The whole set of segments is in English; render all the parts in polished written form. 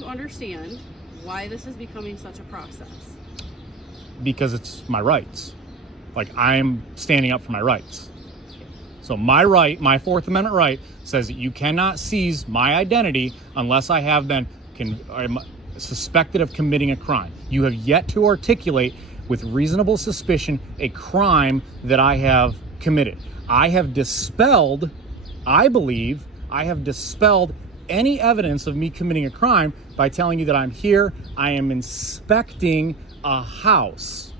to understand why this is becoming such a process. Because it's my rights. Like, I'm standing up for my rights. So my right, my Fourth Amendment right, says that you cannot seize my identity unless I have been I'm suspected of committing a crime. You have yet to articulate with reasonable suspicion a crime that I have committed. I have dispelled, I believe, any evidence of me committing a crime by telling you that I'm here, I am inspecting a house.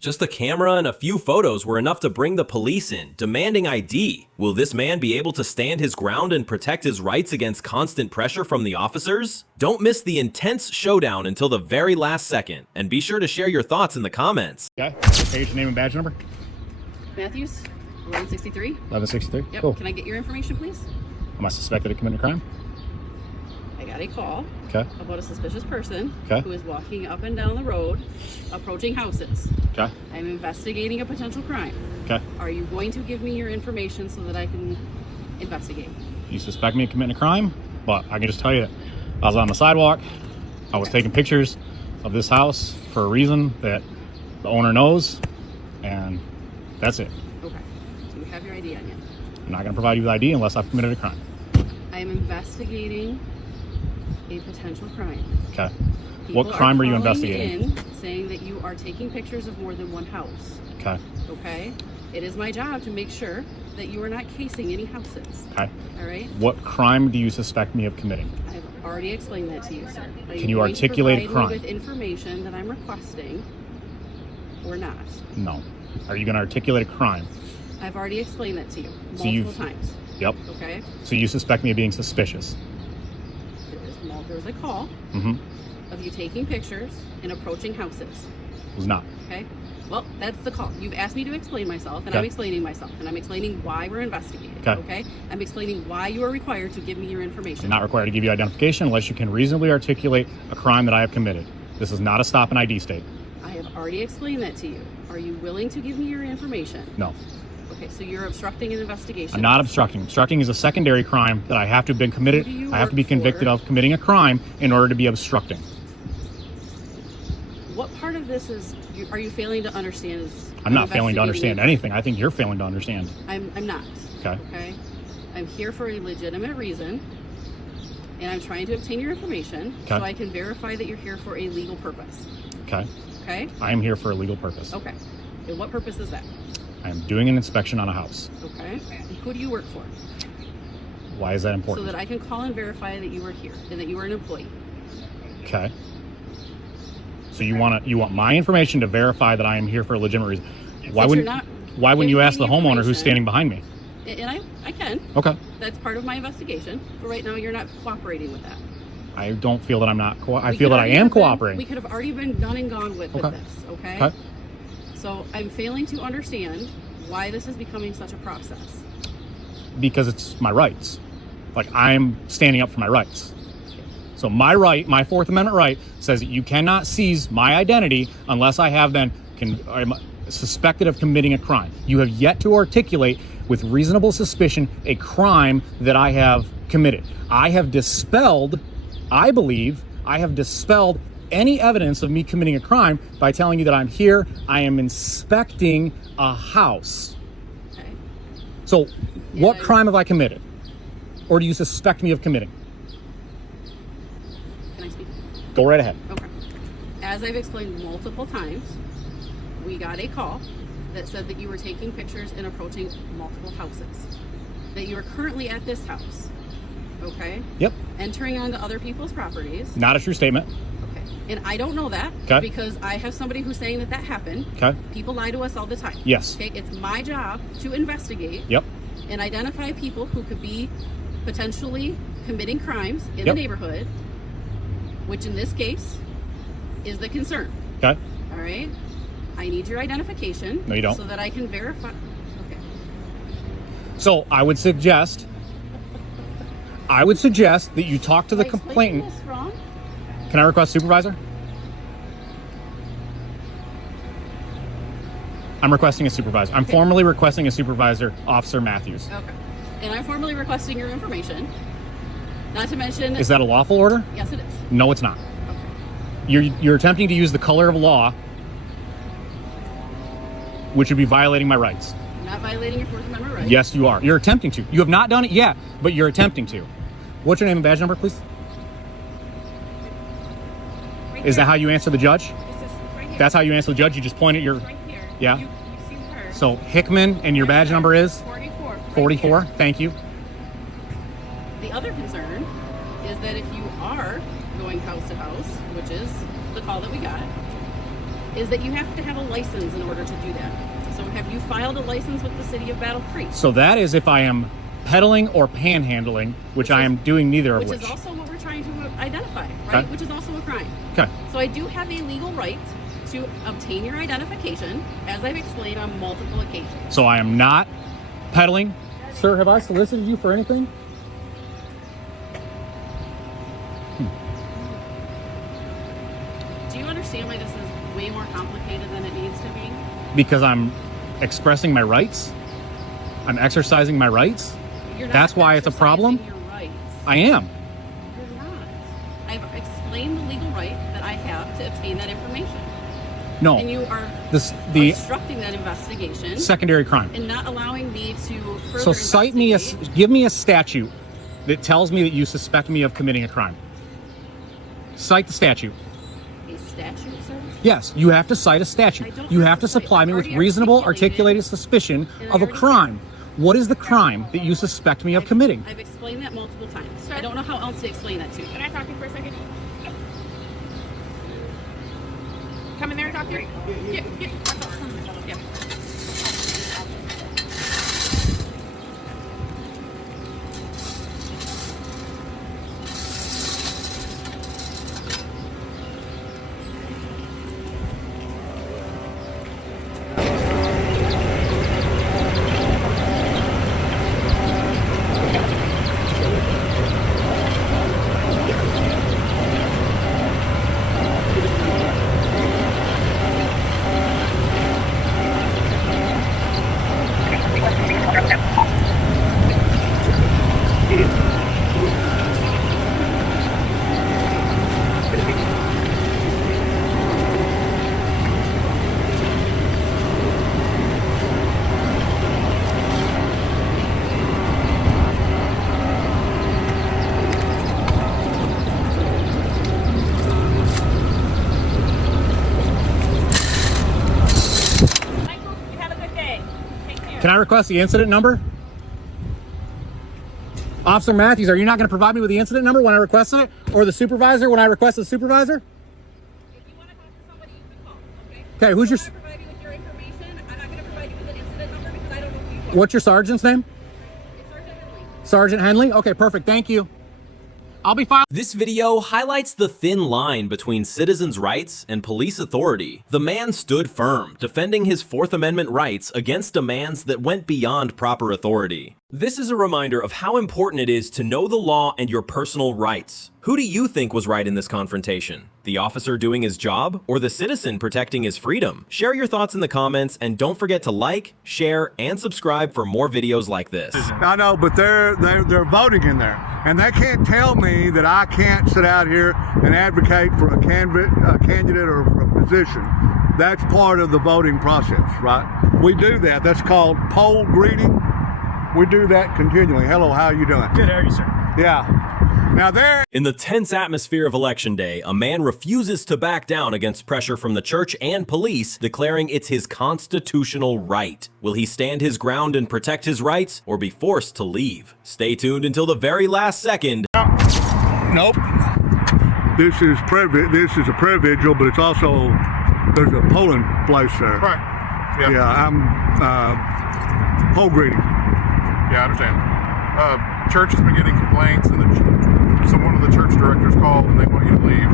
Just a camera and a few photos were enough to bring the police in, demanding ID. Will this man be able to stand his ground and protect his rights against constant pressure from the officers? Don't miss the intense showdown until the very last second, and be sure to share your thoughts in the comments. Okay, page, your name and badge number? Matthews, 1163. 1163? Yep. Cool. Can I get your information, please? Am I suspected of committing a crime? I got a call Okay. about a suspicious person Okay. who is walking up and down the road, approaching houses. Okay. I'm investigating a potential crime. Okay. Are you going to give me your information so that I can investigate? You suspect me of committing a crime, but I can just tell you that I was on the sidewalk. I was taking pictures of this house for a reason that the owner knows, and that's it. Okay. Do you have your ID on you? I'm not going to provide you with ID unless I've committed a crime. I am investigating a potential crime. Okay. People What crime are you calling investigating? in saying that you are taking pictures of more than one house. Okay. Okay? It is my job to make sure that you are not casing any houses. Okay. All right? What crime do you suspect me of committing? I've already explained that to you, sir. Are Can you going to articulate a provide me crime? with information that I'm requesting or not? No. Are you going to articulate a crime? I've already explained that to you So multiple times. Yep. Okay? So you suspect me of being suspicious? There was a call Mm-hmm. of you taking pictures and approaching houses. It was not. Okay? Well, that's the call. You've asked me to explain myself, and Okay. I'm explaining myself, and I'm explaining why we're investigating. Okay. I'm explaining why you are required to give me your information. I'm not required to give you identification unless you can reasonably articulate a crime that I have committed. This is not a stop and ID state. I have already explained that to you. Are you willing to give me your information? No. Okay, so you're obstructing an investigation. I'm not obstructing. Obstructing is a secondary crime that I have to have been committed. Who do you I have to be work convicted for? of committing a crime in order to be obstructing. What part of this are you failing to understand? I'm not failing to investigating understand anything. I think you're failing to understand. I'm not. Okay. Okay. I'm here for a legitimate reason, and I'm trying to obtain your information so Okay. I can verify that you're here for a legal purpose. Okay. Okay. I am here for a legal purpose. Okay. And what purpose is that? I am doing an inspection on a house. Okay. And who do you work for? Why is that So important? that I can call and verify that you are here and that you are an employee. Okay. So you want my information to verify that I am here for a legitimate reason. Why Since wouldn't you're not why wouldn't you giving ask me the homeowner who's information- standing behind me? And I can. Okay. That's part of my investigation. But right now, you're not cooperating with that. I don't feel that I'm not. I We feel could that I already am have been- cooperating. We could have already been done and gone with Okay. this. Okay. Okay. So I'm failing to understand why this is becoming such a process. Because it's my rights. Like, I'm standing up for my rights. So my right, my Fourth Amendment right, says that you cannot seize my identity unless I have been I'm suspected of committing a crime. You have yet to articulate with reasonable suspicion a crime that I have committed. I have dispelled, I believe, any evidence of me committing a crime by telling you that I'm here, I am inspecting a house. Okay. So what Yeah. crime have I committed? Or do you suspect me of committing? Can I speak? Go right ahead. Okay. As I've explained multiple times, we got a call that said that you were taking pictures and approaching multiple houses. That you are currently at this house. Okay? Yep. Entering onto other people's properties. Not a true statement. Okay. And I don't know that Okay. because I have somebody who's saying that that happened. Okay. People lie to us all the time. Yes. Okay. It's my job to investigate Yep. and identify people who could be potentially committing crimes in Yep. the neighborhood, which in this case is the concern. Okay. All right. I need your identification. No, you don't. So that I can verify. Okay. So I would suggest that you talk to the Am I explaining complainant. this wrong? Can I request supervisor? I'm requesting a supervisor. I'm formally requesting a supervisor, Officer Matthews. Okay. And I'm formally requesting your information. Not to mention. Is that a lawful order? Yes, it is. No, it's not. Okay. You're attempting to use the color of law, which would be violating my rights. Not violating your Fourth Amendment rights. Yes, you are. You're attempting to. You have not done it yet, but you're attempting to. What's your name and badge number, please? Right Is that here. how you answer the judge? This is right here. That's how you answer the judge? You just point at your... Right here. Yeah. You see her. So Hickman, and your badge number is? 44. right 44. here. Thank you. The other concern is that if you are going house to house, which is the call that we got, is that you have to have a license in order to do that. So have you filed a license with the city of Battle Creek? So that is if I am peddling or panhandling, which I am doing neither of Which which. is also what we're trying to identify, right? Okay. Which is also a crime. Okay. So I do have a legal right to obtain your identification, as I've explained on multiple occasions. So I am not peddling. Sir, have I solicited you for anything? Do you understand why this is way more complicated than it needs to be? Because I'm expressing my rights. I'm exercising my rights. You're not That's why it's a problem? exercising your rights. I am. You're not. I've explained the legal right that I have to obtain that information. No. And you are The obstructing that investigation secondary crime. and not allowing me to further So cite me investigate. give me a statute that tells me that you suspect me of committing a crime. Cite the statute. A statute, sir? Yes, you have to cite a I statute. don't You have have to to cite- supply I've me with already reasonable, articulated- articulated suspicion and I of a already crime. What is the crime that you suspect me of committing? I've explained that multiple times. Sir? I don't know how else to explain that to you. Can I talk to you for a second? Come in there and talk to you? Yeah. Yeah. Michael, you have a good day. Take care. Can I request the incident number? Officer Matthews, are you not going to provide me with the incident number when I requested it? Or the supervisor when I requested the supervisor? If you want to talk to somebody, you can call, okay? Okay, who's your... I'm not going to provide you with your information. I'm not going to provide you with an incident number because I don't know who you are. What's your sergeant's name? It's Sergeant Henley. Sergeant Henley? Okay, perfect. Thank you. I'll be fine. This video highlights the thin line between citizens' rights and police authority. The man stood firm, defending his Fourth Amendment rights against demands that went beyond proper authority. This is a reminder of how important it is to know the law and your personal rights. Who do you think was right in this confrontation? The officer doing his job or the citizen protecting his freedom? Share your thoughts in the comments and don't forget to like, share, and subscribe for more videos like this. I know, but they're voting in there, and they can't tell me that I can't sit out here and advocate for a candidate or a position. That's part of the voting process, right? We do that. That's called poll greeting. We do that continually. Hello, how are you doing? Good, how are you, sir? Yeah. Now there. In the tense atmosphere of Election Day, a man refuses to back down against pressure from the church and police, declaring it's his constitutional right. Will he stand his ground and protect his rights, or be forced to leave? Stay tuned until the very last second. Nope. This is a prayer vigil, but it's also there's a polling place there. Right. Yeah, I'm poll greeting. Yeah, I understand. Church has been getting complaints, and one of the church directors called, and they want you to leave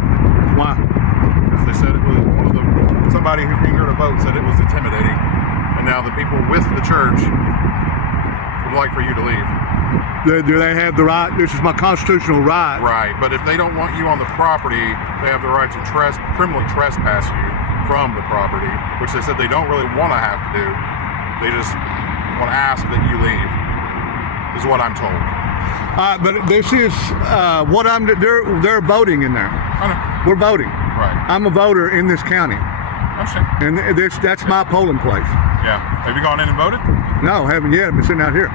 Why? because they said it was somebody who came here to vote said it was intimidating, and now the people with the church would like for you to leave. Do they have the right? This is my constitutional right. Right, but if they don't want you on the property, they have the right to criminally trespass you from the property, which they said they don't really want to have to do. They just want to ask that you leave, is what I'm told. But this is what they're voting in there. I know. We're voting. Right. I'm a voter in this county, I understand. and that's my polling place. Yeah. Have you gone in and voted? No, haven't yet. I've been sitting out here.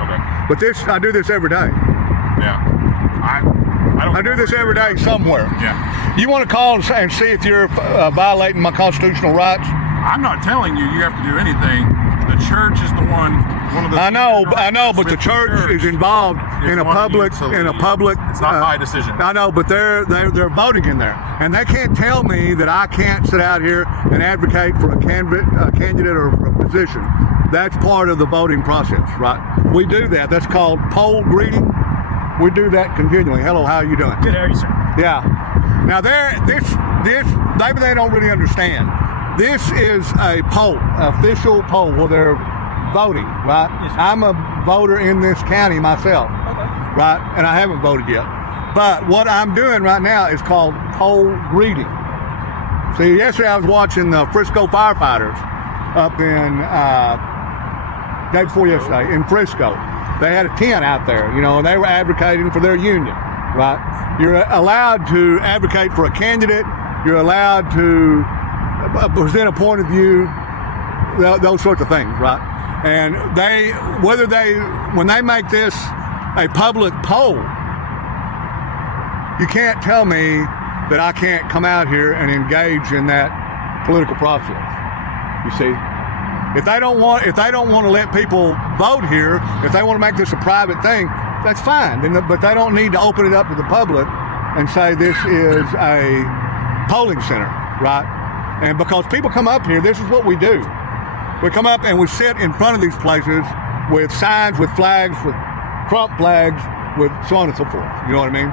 Okay. But I do this every day. Yeah. I don't. I do this every day somewhere. Yeah. You want to call and see if you're violating my constitutional rights? I'm not telling you have to do anything. The church is the one of the. I know, but the church is involved in a public. It's not my decision. I know, but they're voting in there, and they can't tell me that I can't sit out here and advocate for a candidate or for a position. That's part of the voting process, right? We do that. That's called poll greeting. We do that continually. Hello, how are you doing? Good, how are you, sir? Yeah. Now this maybe they don't really understand. This is a poll, official poll where they're voting, right? Yes, sir. I'm a voter in this county myself, Okay. right? And I haven't voted yet. But what I'm doing right now is called poll greeting. See, yesterday I was watching the Frisco firefighters up in day before yesterday in Frisco. They had a tent out there, and they were advocating for their union, right? You're allowed to advocate for a candidate. You're allowed to present a point of view, those sorts of things, right? And when they make this a public poll, you can't tell me that I can't come out here and engage in that political process. You see? If they don't want to let people vote here, if they want to make this a private thing, that's fine. But they don't need to open it up to the public and say this is a polling center, right? And because people come up here, this is what we do. We come up and we sit in front of these places with signs, with flags, with Trump flags, with so on and so forth. You know what I mean?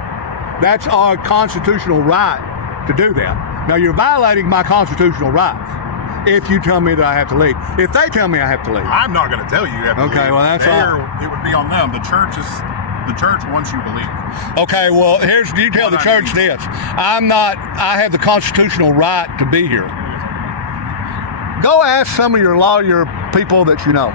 That's our constitutional right to do that. Now, you're violating my constitutional rights if you tell me that I have to leave. If they tell me I have to leave. I'm not going to tell you you have to leave. Okay, well, that's all. It would be on them. The church wants you to leave. Okay, well, you tell the church this. I have the constitutional right to be here. Go ask some of your lawyer people that you know.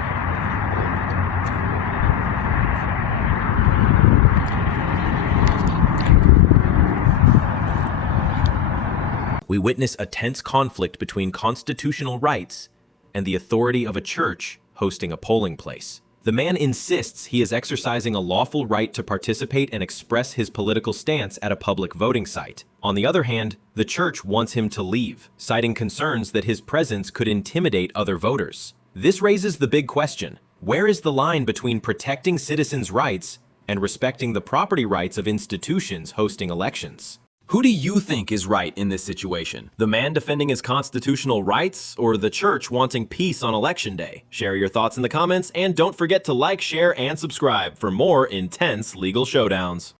We witness a tense conflict between constitutional rights and the authority of a church hosting a polling place. The man insists he is exercising a lawful right to participate and express his political stance at a public voting site. On the other hand, the church wants him to leave, citing concerns that his presence could intimidate other voters. This raises the big question: where is the line between protecting citizens' rights and respecting the property rights of institutions hosting elections? Who do you think is right in this situation? The man defending his constitutional rights, or the church wanting peace on election day? Share your thoughts in the comments, and don't forget to like, share, and subscribe for more intense legal showdowns.